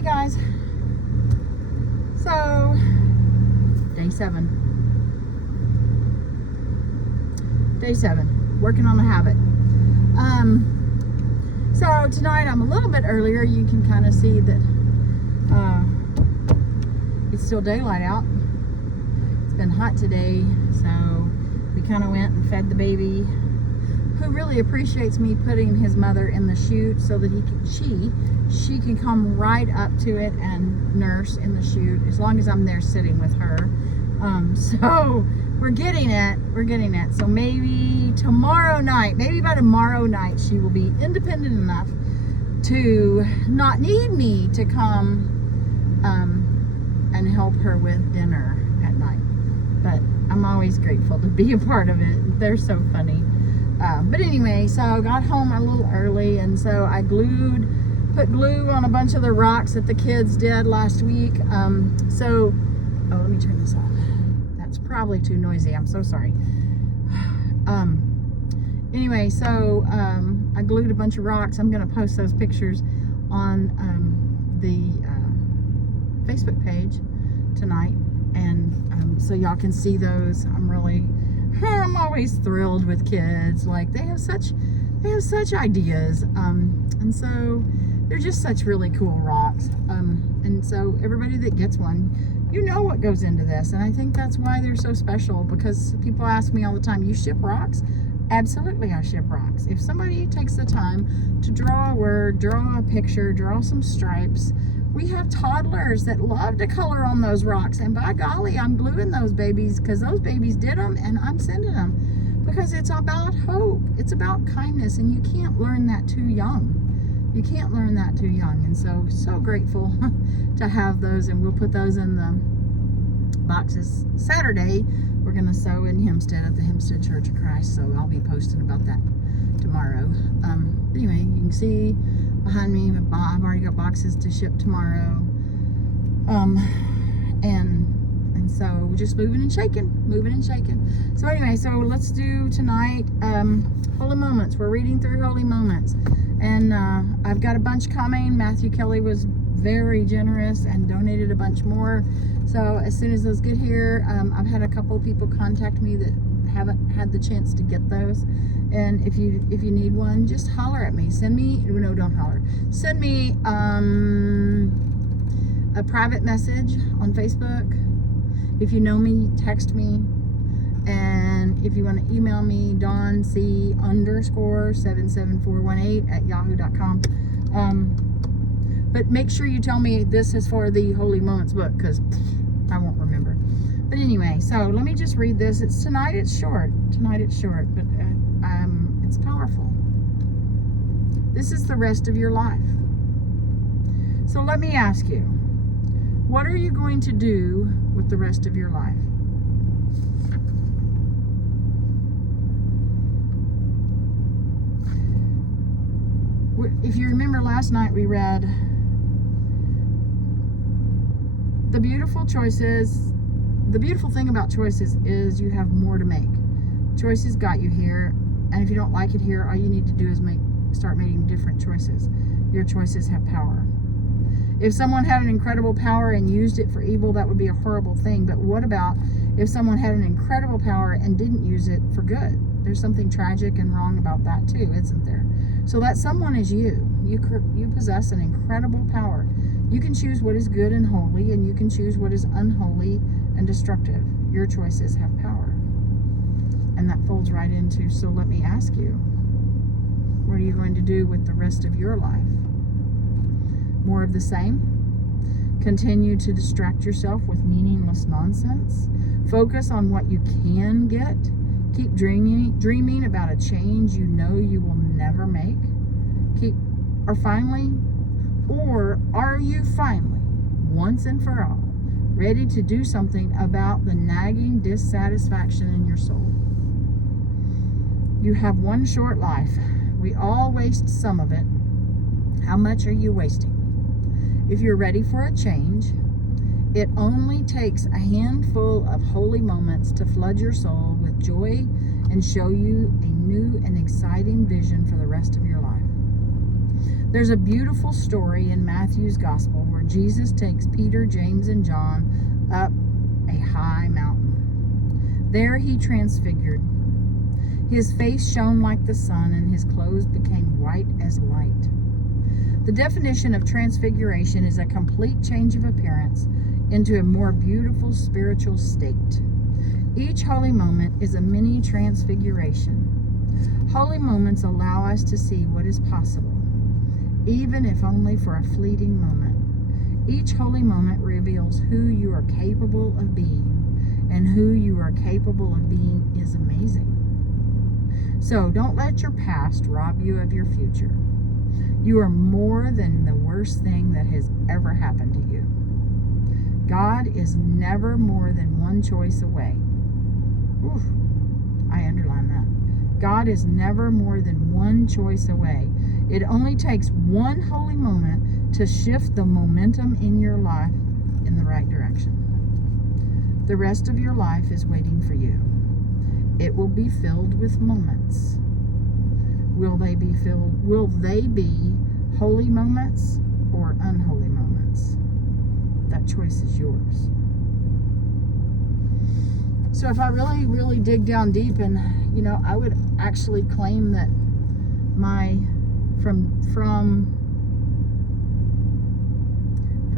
Hey guys. So, day 7. Day 7. Working on a habit. So tonight I'm a little bit earlier. You can kind of see that it's still daylight out. It's been hot today, so we kind of went and fed the baby, who really appreciates me putting his mother in the chute so that she can come right up to it and nurse in the chute as long as I'm there sitting with her. So we're getting it. So maybe by tomorrow night, she will be independent enough to not need me to come and help her with dinner at night. But I'm always grateful to be a part of it. They're so funny. But anyway, so I got home a little early, and so I put glue on a bunch of the rocks that the kids did last week. Let me turn this off. That's probably too noisy. I'm so sorry. Anyway, so I glued a bunch of rocks. I'm going to post those pictures on the Facebook page tonight, and so y'all can see those. I'm always thrilled with kids. Like, they have such ideas, and so they're just such really cool rocks. And so everybody that gets one, you know what goes into this, and I think that's why they're so special, because people ask me all the time, you ship rocks? Absolutely, I ship rocks. If somebody takes the time to draw a word, draw a picture, draw some stripes, we have toddlers that love to color on those rocks, and by golly, I'm gluing those babies because those babies did them, and I'm sending them because it's about hope. It's about kindness, and you can't learn that too young. You can't learn that too young, and so grateful to have those, and we'll put those in the boxes. Saturday, we're going to sew in Hempstead at the Hempstead Church of Christ, so I'll be posting about that tomorrow. Anyway, you can see behind me, I've already got boxes to ship tomorrow. And so we're just moving and shaking. So anyway, so let's do tonight, Holy Moments. We're reading through Holy Moments. And I've got a bunch coming. Matthew Kelly was very generous and donated a bunch more. So as soon as those get here, I've had a couple of people contact me that haven't had the chance to get those. And if you need one, just holler at me. Send me a private message on Facebook. If you know me, text me. And if you want to email me, dawnc_77418@yahoo.com. But make sure you tell me this is for the Holy Moments book, because I won't remember. But anyway, so let me just read this. Tonight it's short, but it's powerful. This is the rest of your life. So let me ask you, what are you going to do with the rest of your life? If you remember last night, we read the beautiful thing about choices is you have more to make. Choices got you here, and if you don't like it here, all you need to do is start making different choices. Your choices have power. If someone had an incredible power and used it for evil, that would be a horrible thing. But what about if someone had an incredible power and didn't use it for good? There's something tragic and wrong about that too, isn't there? So that someone is you. You possess an incredible power. You can choose what is good and holy, and you can choose what is unholy and destructive. Your choices have power. And that folds right into, so let me ask you, what are you going to do with the rest of your life? More of the same? Continue to distract yourself with meaningless nonsense? Focus on what you can get? Keep dreaming about a change you know you will never make? Or are you finally, once and for all, ready to do something about the nagging dissatisfaction in your soul? You have one short life. We all waste some of it. How much are you wasting? If you're ready for a change, it only takes a handful of holy moments to flood your soul with joy and show you a new and exciting vision for the rest of your life. There's a beautiful story in Matthew's Gospel where Jesus takes Peter, James, and John up a high mountain. There he transfigured. His face shone like the sun, and his clothes became white as light. The definition of transfiguration is a complete change of appearance into a more beautiful spiritual state. Each holy moment is a mini transfiguration. Holy moments allow us to see what is possible, even if only for a fleeting moment. Each holy moment reveals who you are capable of being, and who you are capable of being is amazing. So don't let your past rob you of your future. You are more than the worst thing that has ever happened to you. God is never more than one choice away. Oof, I underline that. God is never more than one choice away. It only takes one holy moment to shift the momentum in your life in the right direction. The rest of your life is waiting for you. It will be filled with moments. Will they be holy moments or unholy moments? That choice is yours. So if I really, really dig down deep, and I would actually claim that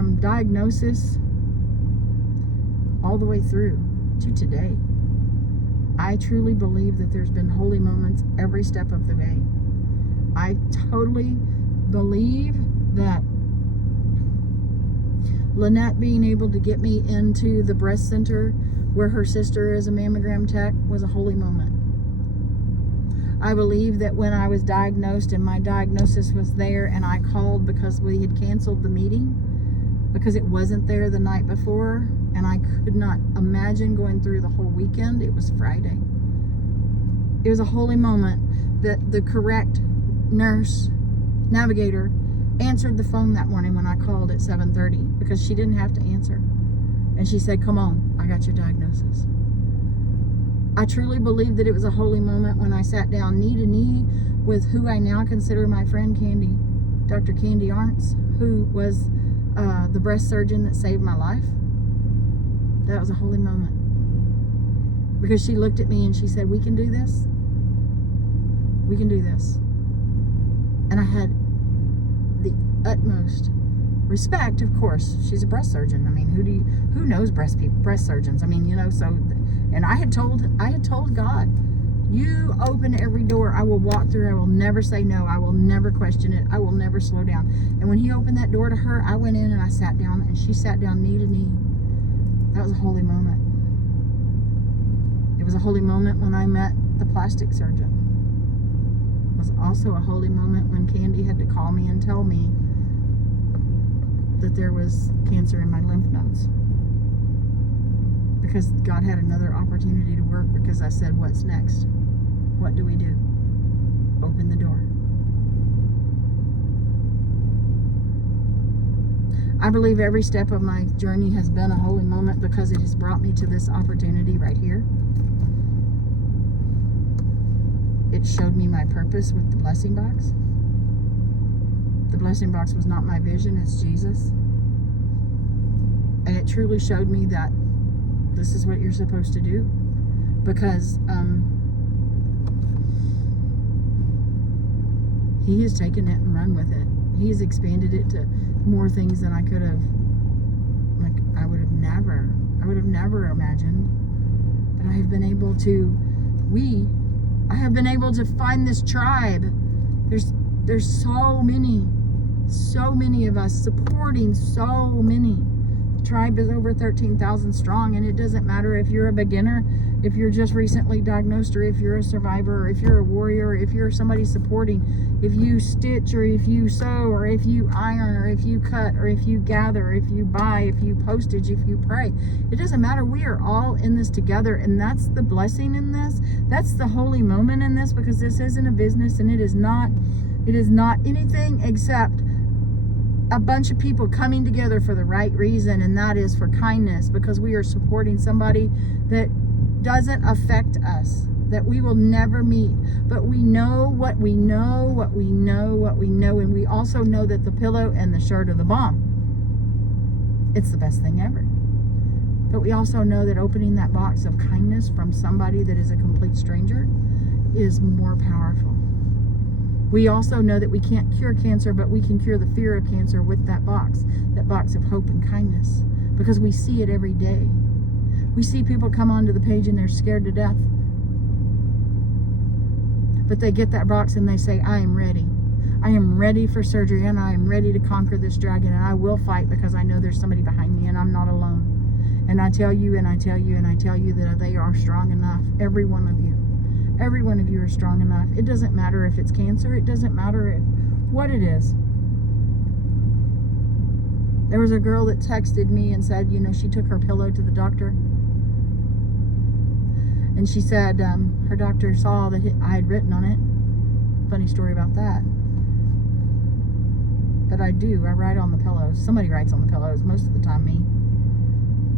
from diagnosis all the way through to today, I truly believe that there's been holy moments every step of the way. I totally believe that Lynette being able to get me into the breast center where her sister is a mammogram tech was a holy moment. I believe that when I was diagnosed and my diagnosis was there and I called because we had canceled the meeting because it wasn't there the night before, and I could not imagine going through the whole weekend. It was Friday. It was a holy moment that the correct nurse navigator answered the phone that morning when I called at 7:30 because she didn't have to answer. And she said, "Come on, I got your diagnosis." I truly believe that it was a holy moment when I sat down knee to knee with who I now consider my friend Candy, Dr. Candy Arntz, who was the breast surgeon that saved my life. That was a holy moment. Because she looked at me and she said, "We can do this. We can do this." And I had the utmost respect, of course. She's a breast surgeon. I mean, who knows breast surgeons? I mean, and I had told God, "You open every door I will walk through. I will never say no. I will never question it. I will never slow down." And when he opened that door to her, I went in and I sat down, and she sat down knee to knee. That was a holy moment. It was a holy moment when I met the plastic surgeon. It was also a holy moment when Candy had to call me and tell me that there was cancer in my lymph nodes. Because God had another opportunity to work, because I said, "What's next? What do we do?" Open the door. I believe every step of my journey has been a holy moment because it has brought me to this opportunity right here. It showed me my purpose with the blessing box. The blessing box was not my vision, it's Jesus. And it truly showed me that this is what you're supposed to do. Because he has taken it and run with it. He has expanded it to more things than I could have, I would have never imagined. But I have been able to, I have been able to find this tribe. There's so many of us supporting so many. The tribe is over 13,000 strong, and it doesn't matter if you're a beginner, if you're just recently diagnosed, or if you're a survivor, or if you're a warrior, or if you're somebody supporting, if you stitch, or if you sew, or if you iron, or if you cut, or if you gather, or if you buy, if you postage, if you pray. It doesn't matter. We are all in this together, and that's the blessing in this. That's the holy moment in this, because this isn't a business, and it is not anything except a bunch of people coming together for the right reason, and that is for kindness, because we are supporting somebody that doesn't affect us. that we will never meet. But we know what we know, what we know, what we know. And we also know that the pillow and the shirt are the bomb. It's the best thing ever. But we also know that opening that box of kindness from somebody that is a complete stranger is more powerful. We also know that we can't cure cancer, but we can cure the fear of cancer with that box of hope and kindness, because we see it every day. We see people come onto the page and they're scared to death. But they get that box and they say, I am ready. I am ready for surgery, and I am ready to conquer this dragon, and I will fight because I know there's somebody behind me and I'm not alone. And I tell you, and I tell you, and I tell you that they are strong enough, every one of you. Every one of you are strong enough. It doesn't matter if it's cancer. It doesn't matter what it is. There was a girl that texted me and said, she took her pillow to the doctor. And she said her doctor saw that I had written on it. Funny story about that. But I do. I write on the pillows. Somebody writes on the pillows. Most of the time, me.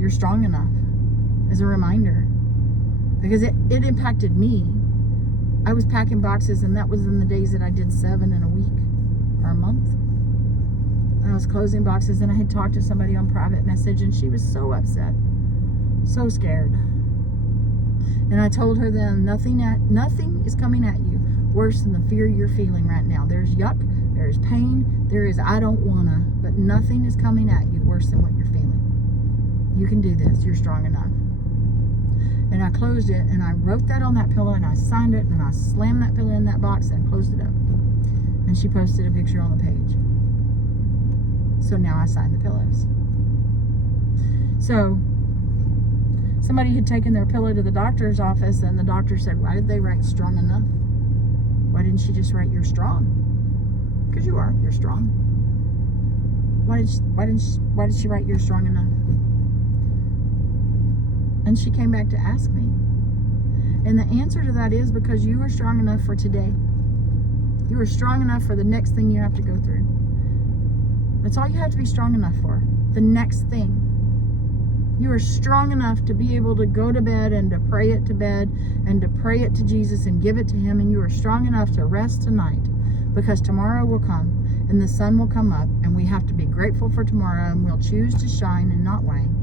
You're strong enough. As a reminder. Because it impacted me. I was packing boxes, and that was in the days that I did 7 in a week or a month. And I was closing boxes, and I had talked to somebody on private message, and she was so upset, so scared. And I told her then, nothing is coming at you worse than the fear you're feeling right now. There's yuck, there's pain, there is I don't wanna, but nothing is coming at you worse than what you're feeling. You can do this. You're strong enough. And I closed it, and I wrote that on that pillow, and I signed it, and I slammed that pillow in that box and closed it up. And she posted a picture on the page. So now I signed the pillows. So somebody had taken their pillow to the doctor's office, and the doctor said, why did they write strong enough? Why didn't she just write you're strong? Because you're strong. Why did she write you're strong enough? And she came back to ask me. And the answer to that is because you are strong enough for today. You are strong enough for the next thing you have to go through. That's all you have to be strong enough for. The next thing. You are strong enough to be able to go to bed and to pray it to bed and to pray it to Jesus and give it to Him. And you are strong enough to rest tonight, because tomorrow will come and the sun will come up, and we have to be grateful for tomorrow, and we'll choose to shine and not wane.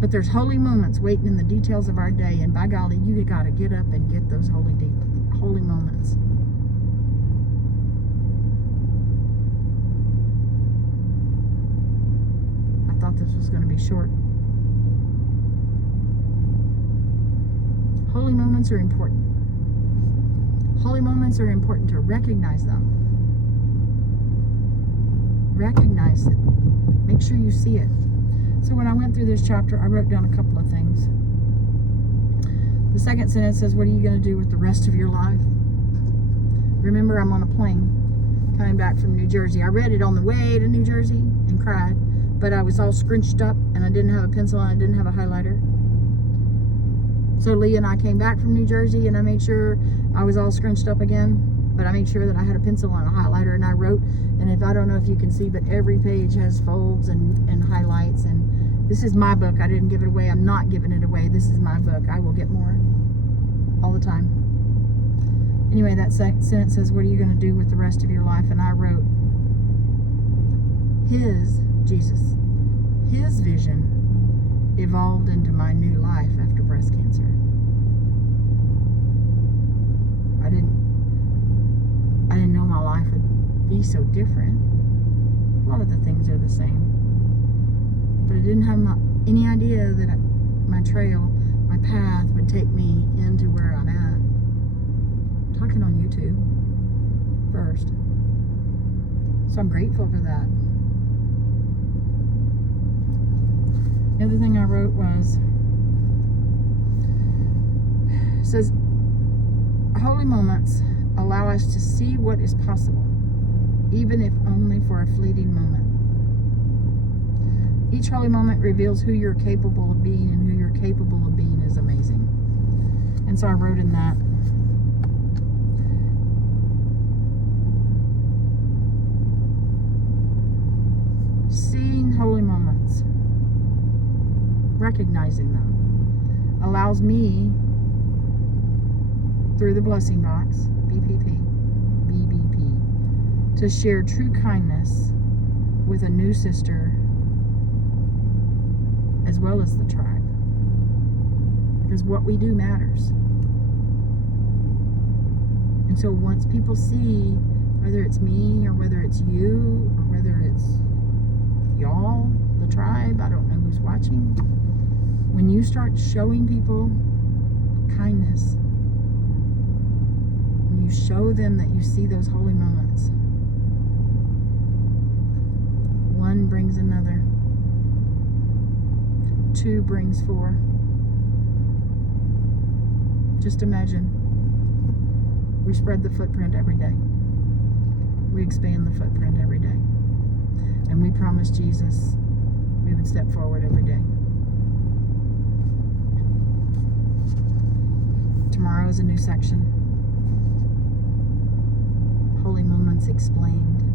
But there's holy moments waiting in the details of our day, and by golly, you got to get up and get those holy moments. I thought this was going to be short. Holy moments are important. Holy moments are important to recognize them. Recognize it. Make sure you see it. So when I went through this chapter, I wrote down a couple of things. The second sentence says, what are you going to do with the rest of your life? Remember, I'm on a plane coming back from New Jersey. I read it on the way to New Jersey and cried, but I was all scrunched up, and I didn't have a pencil, and I didn't have a highlighter. So Lee and I came back from New Jersey, and I made sure I was all scrunched up again, but I made sure that I had a pencil and a highlighter, and I wrote. And I don't know if you can see, but every page has folds and highlights. And this is my book. I didn't give it away. I'm not giving it away. This is my book. I will get more all the time. Anyway, that sentence says, what are you going to do with the rest of your life? And I wrote, Jesus, His vision evolved into my new life after breast cancer. I didn't know my life would be so different. A lot of the things are the same, but I didn't have any idea that my trail, my path would take me into where I'm at. I'm talking on YouTube first, so I'm grateful for that. The other thing I wrote was, it says, holy moments allow us to see what is possible, even if only for a fleeting moment. Each holy moment reveals who you're capable of being, and who you're capable of being is amazing. And so I wrote in that, seeing holy moments, recognizing them, allows me, through the blessing box, BBP, to share true kindness with a new sister as well as the tribe. Because what we do matters. And so once people see, whether it's me or whether it's you or whether it's y'all, the tribe, I don't know who's watching, when you start showing people kindness, when you show them that you see those holy moments, one brings another, two brings four. Just imagine, we spread the footprint every day. We expand the footprint every day. And we promised Jesus we would step forward every day. Tomorrow is a new section. Holy Moments Explained.